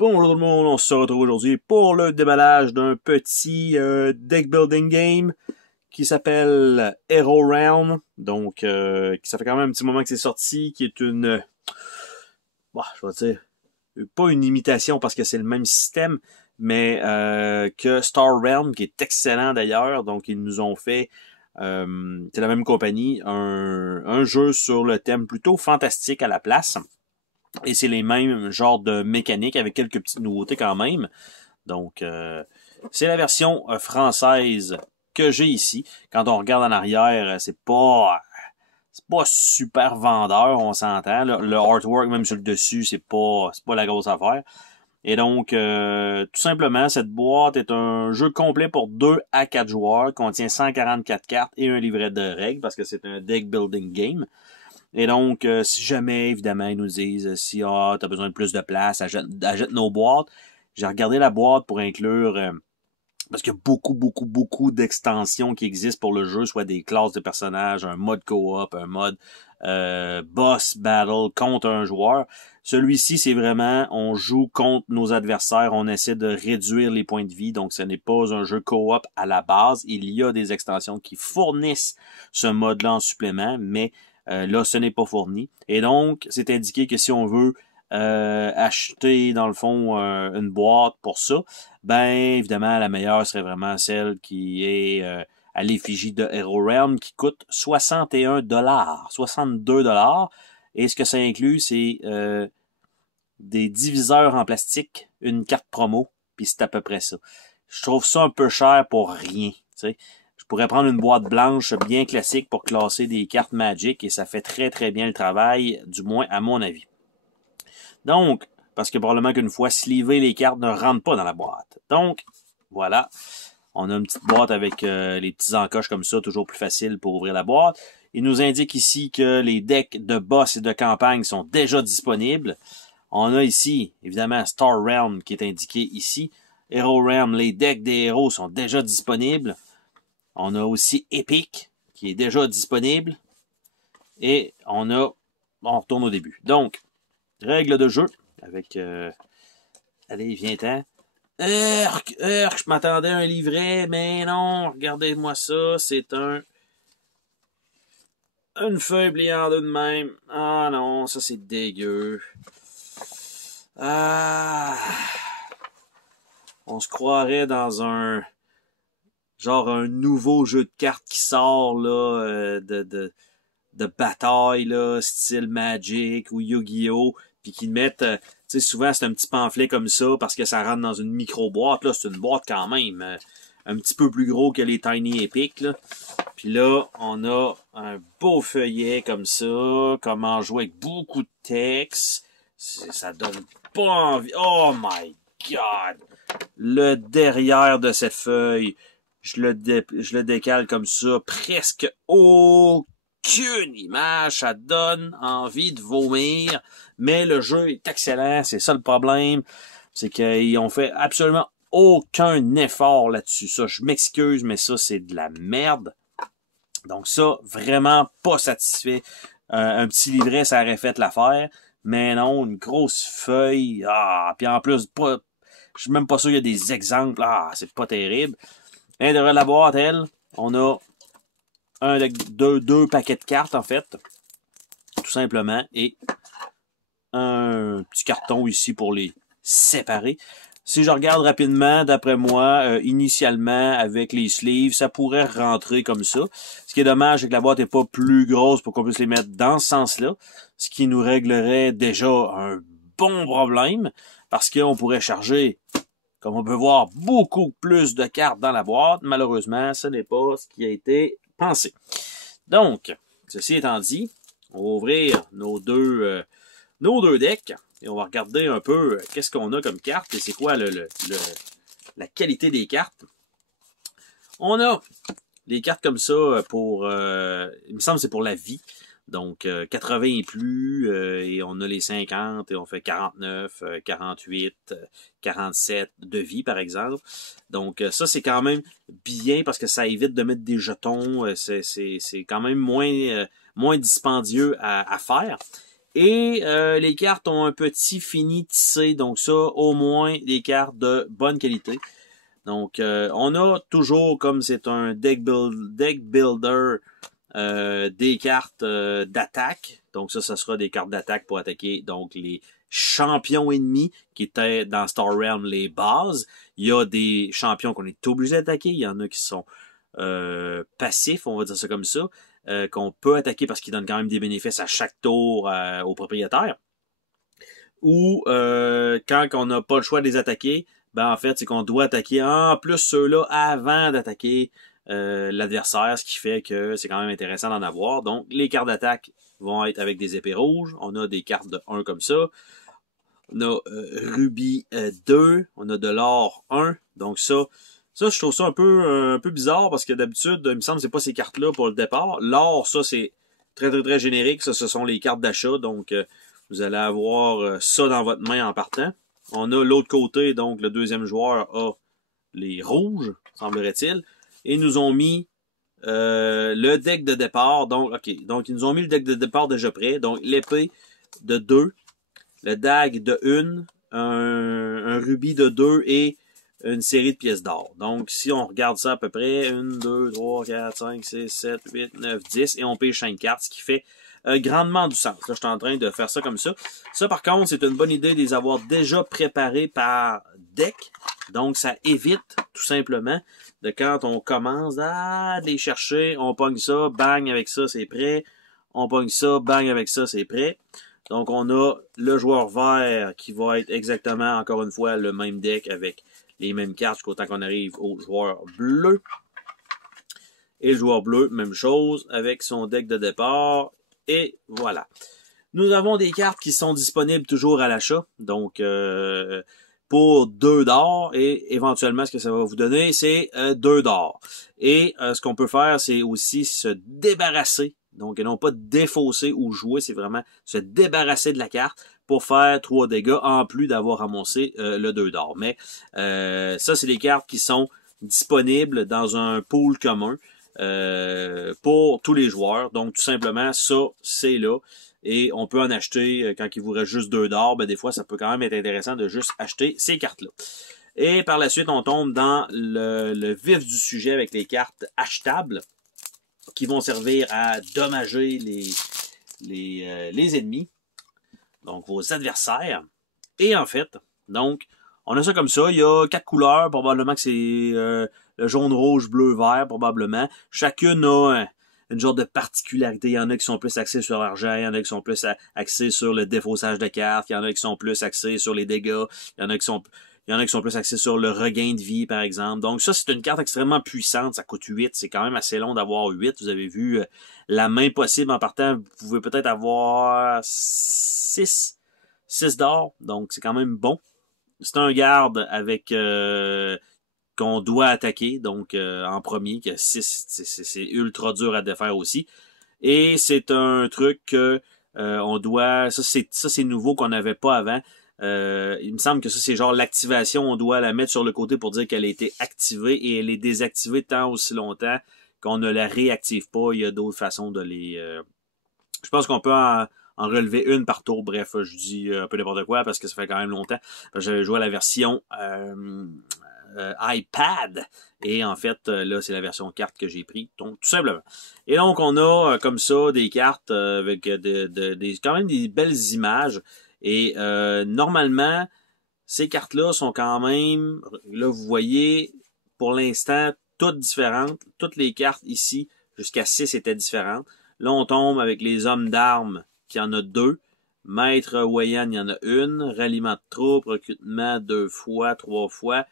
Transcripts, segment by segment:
Bonjour tout le monde, on se retrouve aujourd'hui pour le déballage d'un petit deck building game qui s'appelle Hero Realm. Donc, ça fait quand même un petit moment que c'est sorti, qui est une, je vais dire, pas une imitation parce que c'est le même système, mais que Star Realm, qui est excellent d'ailleurs. Donc, ils nous ont fait, c'est la même compagnie, un jeu sur le thème plutôt fantastique à la place. Et c'est les mêmes genres de mécaniques avec quelques petites nouveautés quand même. Donc, c'est la version française que j'ai ici. Quand on regarde en arrière, c'est pas super vendeur, on s'entend. Le artwork, même sur le dessus, c'est pas la grosse affaire. Et donc, tout simplement, cette boîte est un jeu complet pour 2 à 4 joueurs, contient 144 cartes et un livret de règles, parce que c'est un deck building game. Et donc, si jamais, évidemment, ils nous disent si t'as besoin de plus de place, achète nos boîtes. J'ai regardé la boîte pour inclure, parce qu'il y a beaucoup d'extensions qui existent pour le jeu, soit des classes de personnages, un mode co-op, un mode boss battle contre un joueur. Celui-ci, c'est vraiment, on joue contre nos adversaires, on essaie de réduire les points de vie, donc ce n'est pas un jeu co-op à la base. Il y a des extensions qui fournissent ce mode-là en supplément, mais là, ce n'est pas fourni. Et donc, c'est indiqué que si on veut acheter, dans le fond, une boîte pour ça, ben, évidemment, la meilleure serait vraiment celle qui est à l'effigie de Hero Realm, qui coûte 61 $, 62 $. Et ce que ça inclut, c'est des diviseurs en plastique, une carte promo, puis c'est à peu près ça. Je trouve ça un peu cher pour rien, tu sais. Je pourrais prendre une boîte blanche bien classique pour classer des cartes Magic et ça fait très bien le travail, du moins à mon avis. Donc, parce que probablement qu'une fois sleevées, les cartes ne rentrent pas dans la boîte. Donc, voilà. On a une petite boîte avec les petits encoches comme ça, toujours plus facile pour ouvrir la boîte. Il nous indique ici que les decks de boss et de campagne sont déjà disponibles. On a ici, évidemment, Star Realm qui est indiqué ici. Hero Realm, les decks des héros sont déjà disponibles. On a aussi Epic, qui est déjà disponible. Et on retourne au début. Donc, règles de jeu, avec... allez, viens-t'en. Je m'attendais à un livret, mais non, regardez-moi ça, c'est une feuille pliée en deux de même. Ah non, ça c'est dégueu. Ah... On se croirait dans un nouveau jeu de cartes qui sort là de bataille là, style Magic ou Yu-Gi-Oh, puis qu'ils mettent tu sais, souvent c'est un petit pamphlet comme ça parce que ça rentre dans une micro-boîte. Là, c'est une boîte quand même un petit peu plus gros que les Tiny Epic là. Puis là, on a un beau feuillet comme ça, comment jouer avec beaucoup de texte. Ça donne pas envie. Oh my God! Le derrière de cette feuille, je le décale comme ça, presque aucune image, ça donne envie de vomir, mais le jeu est excellent, c'est ça le problème, c'est qu'ils ont fait absolument aucun effort là-dessus. Ça, je m'excuse, mais ça, c'est de la merde. Donc ça, vraiment pas satisfait. Un petit livret, ça aurait fait l'affaire, mais non, une grosse feuille, puis en plus, pas... Je suis même pas sûr qu'il y a des exemples. Ah, c'est pas terrible. Et derrière la boîte, elle, on a deux paquets de cartes, en fait. Tout simplement. Et un petit carton ici pour les séparer. Si je regarde rapidement, d'après moi, initialement, avec les sleeves, ça pourrait rentrer comme ça. Ce qui est dommage, c'est que la boîte n'est pas plus grosse pour qu'on puisse les mettre dans ce sens-là. Ce qui nous réglerait déjà un bon problème. Parce qu'on pourrait charger, comme on peut voir, beaucoup plus de cartes dans la boîte. Malheureusement, ce n'est pas ce qui a été pensé. Donc, ceci étant dit, on va ouvrir nos deux decks et on va regarder un peu qu'est-ce qu'on a comme carte et c'est quoi la qualité des cartes. On a des cartes comme ça pour, il me semble que c'est pour la vie. Donc, 80 et plus, et on a les 50, et on fait 49, 48, 47 de vie, par exemple. Donc, ça, c'est quand même bien parce que ça évite de mettre des jetons. C'est quand même moins dispendieux à faire. Et les cartes ont un petit fini tissé, donc ça, au moins des cartes de bonne qualité. Donc, on a toujours, comme c'est un deck builder, des cartes d'attaque. Donc ça sera des cartes d'attaque pour attaquer donc les champions ennemis qui étaient dans Star Realm les bases. Il y a des champions qu'on est obligé d'attaquer. Il y en a qui sont passifs, on va dire ça comme ça, qu'on peut attaquer parce qu'ils donnent quand même des bénéfices à chaque tour au propriétaire. Ou quand on n'a pas le choix de les attaquer, ben en fait, c'est qu'on doit attaquer en plus ceux-là avant d'attaquer l'adversaire, ce qui fait que c'est quand même intéressant d'en avoir. Donc, les cartes d'attaque vont être avec des épées rouges. On a des cartes de 1 comme ça. On a Rubis 2. On a de l'or 1. Donc ça, je trouve ça un peu bizarre parce que d'habitude, il me semble que c'est pas ces cartes-là pour le départ. L'or, ça, c'est très, très, très générique. Ça, ce sont les cartes d'achat. Donc, vous allez avoir ça dans votre main en partant. On a l'autre côté, donc le deuxième joueur a les rouges, semblerait-il. Et ils nous ont mis le deck de départ. Donc, OK. Donc, ils nous ont mis le deck de départ déjà prêt. Donc, l'épée de 2, le dague de 1, un rubis de 2 et une série de pièces d'or. Donc, si on regarde ça à peu près, 1, 2, 3, 4, 5, 6, 7, 8, 9, 10, et on paye 5 cartes, ce qui fait grandement du sens. Là, je suis en train de faire ça comme ça. Ça, par contre, c'est une bonne idée de les avoir déjà préparés par deck. Donc, ça évite, tout simplement, de quand on commence à les chercher, on pogne ça, bang, avec ça, c'est prêt. On pogne ça, bang, avec ça, c'est prêt. Donc, on a le joueur vert qui va être exactement, encore une fois, le même deck avec les mêmes cartes jusqu'au temps qu'on arrive au joueur bleu. Et le joueur bleu, même chose, avec son deck de départ. Et voilà. Nous avons des cartes qui sont disponibles toujours à l'achat. Donc, pour 2 d'or. Et éventuellement, ce que ça va vous donner, c'est 2 d'or. Et ce qu'on peut faire, c'est aussi se débarrasser. Donc, non pas défausser ou jouer, c'est vraiment se débarrasser de la carte pour faire 3 dégâts en plus d'avoir ramassé le 2 d'or. Mais ça, c'est des cartes qui sont disponibles dans un pool commun. Pour tous les joueurs. Donc, tout simplement, ça, c'est là. Et on peut en acheter quand il vous reste juste 2 d'or. Ben, des fois, ça peut quand même être intéressant de juste acheter ces cartes-là. Et par la suite, on tombe dans le vif du sujet avec les cartes achetables qui vont servir à dommager les ennemis. Donc, vos adversaires. Et en fait, donc, on a ça comme ça. Il y a 4 couleurs. Probablement que c'est le jaune, rouge, bleu, vert, probablement. Chacune a une genre de particularité. Il y en a qui sont plus axés sur l'argent. Il y en a qui sont plus axés sur le défaussage de cartes. Il y en a qui sont plus axés sur les dégâts. Il y en a qui sont plus axés sur le regain de vie, par exemple. Donc ça, c'est une carte extrêmement puissante. Ça coûte 8. C'est quand même assez long d'avoir 8. Vous avez vu la main possible en partant. Vous pouvez peut-être avoir 6 d'or. Donc c'est quand même bon. C'est un garde avec qu'on doit attaquer, donc en premier, que 6, c'est ultra dur à défaire aussi. Et c'est un truc que on doit. Ça, c'est nouveau qu'on n'avait pas avant. Il me semble que ça, c'est genre l'activation, on doit la mettre sur le côté pour dire qu'elle a été activée et elle est désactivée tant aussi longtemps qu'on ne la réactive pas. Il y a d'autres façons de les. Je pense qu'on peut en relever une par tour. Bref, je dis un peu n'importe quoi parce que ça fait quand même longtemps. J'avais joué à la version iPad. Et en fait, là, c'est la version carte que j'ai pris. Donc, tout simplement. Et donc, on a comme ça des cartes avec quand même des belles images. Et normalement, ces cartes-là sont quand même, là, vous voyez, pour l'instant, toutes différentes. Toutes les cartes ici, jusqu'à 6 étaient différentes. Là, on tombe avec les hommes d'armes, qui en a 2. Maître Wayan, il y en a 1. Ralliement de troupes, recrutement 2 fois, 3 fois.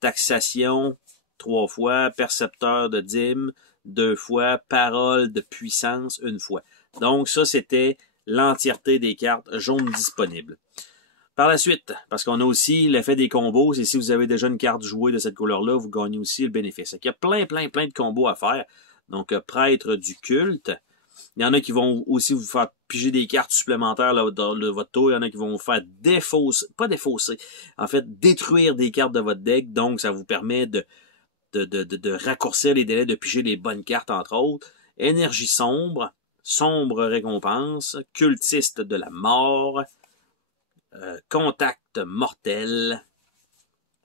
Taxation 3 fois. Percepteur de dîmes 2 fois. Parole de puissance 1 fois. Donc, ça, c'était l'entièreté des cartes jaunes disponibles. Par la suite, parce qu'on a aussi l'effet des combos, et si vous avez déjà une carte jouée de cette couleur-là, vous gagnez aussi le bénéfice. Il y a plein de combos à faire. Donc, prêtre du culte. Il y en a qui vont aussi vous faire piger des cartes supplémentaires là, dans votre tour. Il y en a qui vont vous faire défausser, en fait, détruire des cartes de votre deck. Donc, ça vous permet de raccourcir les délais de piger les bonnes cartes, entre autres. Énergie sombre. Sombre récompense, cultiste de la mort, contact mortel,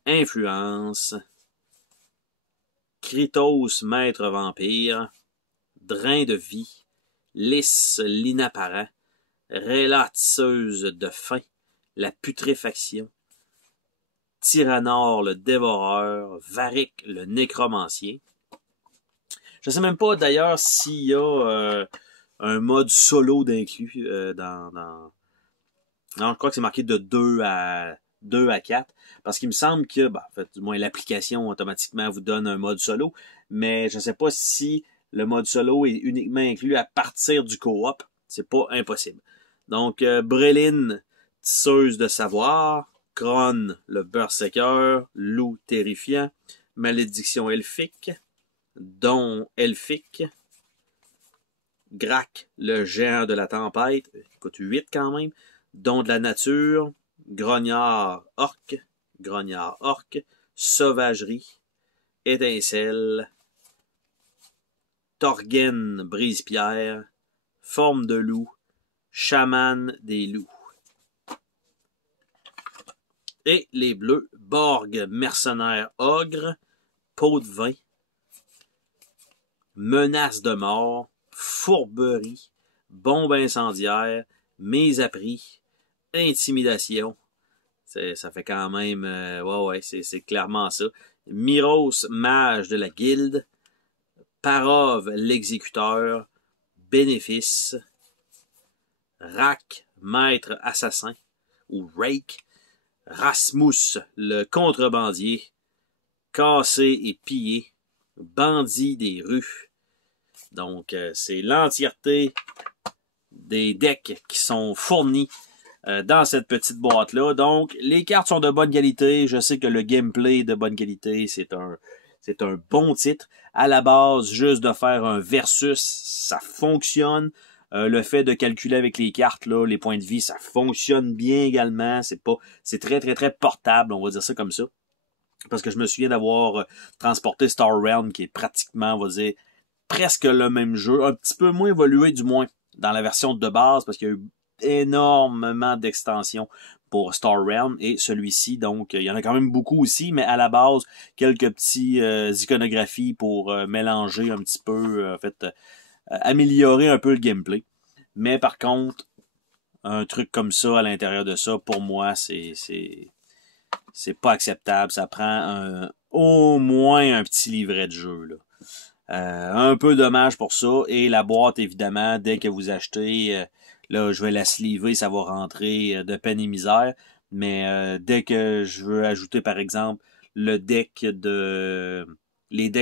influence, Krytos, maître vampire, drain de vie, lys l'inapparent, rélatisseuse de faim, la putréfaction, Tyrannor le dévoreur, Varic le nécromancien. Je sais même pas d'ailleurs s'il y a un mode solo d'inclus Non, je crois que c'est marqué de 2 à 4. Parce qu'il me semble que, en fait, du moins l'application automatiquement vous donne un mode solo. Mais je sais pas si le mode solo est uniquement inclus à partir du co-op. C'est pas impossible. Donc, Breline, tisseuse de savoir, Kron, le berserker, loup terrifiant, malédiction elfique, don elfique, Grac, le géant de la tempête, écoute 8 quand même, don de la nature, grognard orc, sauvagerie, étincelle, Torgen brise-pierre, forme de loup, chaman des loups. Et les bleus, Borg, mercenaire ogre, peau de vin, menace de mort, fourberie, bombe incendiaire, mise à prix, intimidation. Ça fait quand même... ouais, c'est clairement ça. Myros, mage de la guilde, Parov, l'exécuteur, bénéfice, Rak, maître assassin, ou Rake, Rasmus, le contrebandier, cassé et pillé, bandit des rues. Donc, c'est l'entièreté des decks qui sont fournis dans cette petite boîte-là. Donc, les cartes sont de bonne qualité. Je sais que le gameplay est de bonne qualité. C'est un bon titre. À la base, juste de faire un versus, ça fonctionne. Le fait de calculer avec les cartes, là, les points de vie, ça fonctionne bien également. C'est très, très, très portable, on va dire ça comme ça. Parce que je me souviens d'avoir transporté Star Realm, qui est pratiquement, on va dire, presque le même jeu. Un petit peu moins évolué, du moins, dans la version de base, parce qu'il y a eu énormément d'extensions pour Star Realm, et celui-ci, donc, il y en a quand même beaucoup aussi, mais à la base, quelques petits iconographies pour mélanger un petit peu, en fait, améliorer un peu le gameplay. Mais par contre, un truc comme ça à l'intérieur de ça, pour moi, c'est pas acceptable. Ça prend au moins un petit livret de jeu, là. Un peu dommage pour ça. Et la boîte, évidemment, dès que vous achetez, là, je vais la sliver, ça va rentrer de peine et misère. Mais dès que je veux ajouter, par exemple, les decks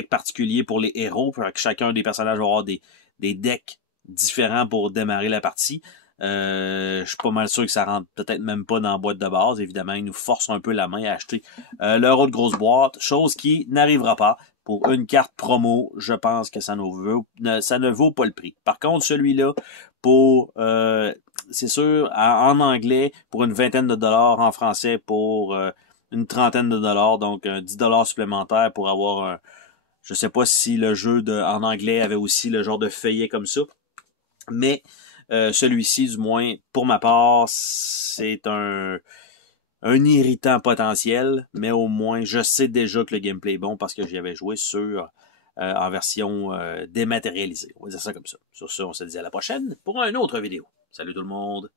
particuliers pour les héros, pour que chacun des personnages va avoir des decks différents pour démarrer la partie. Je suis pas mal sûr que ça rentre peut-être même pas dans la boîte de base. Évidemment, ils nous forcent un peu la main à acheter leur autre grosse boîte, chose qui n'arrivera pas. Pour une carte promo, je pense que ça ne vaut pas le prix. Par contre, celui-là, c'est sûr, en anglais, pour une vingtaine de dollars, en français, pour une trentaine de dollars, donc 10 dollars supplémentaires pour avoir je sais pas si le jeu en anglais avait aussi le genre de feuillet comme ça, mais celui-ci, du moins, pour ma part, c'est un irritant potentiel, mais au moins, je sais déjà que le gameplay est bon parce que j'y avais joué en version dématérialisée. On va dire ça comme ça. Sur ce, on se dit à la prochaine pour une autre vidéo. Salut tout le monde!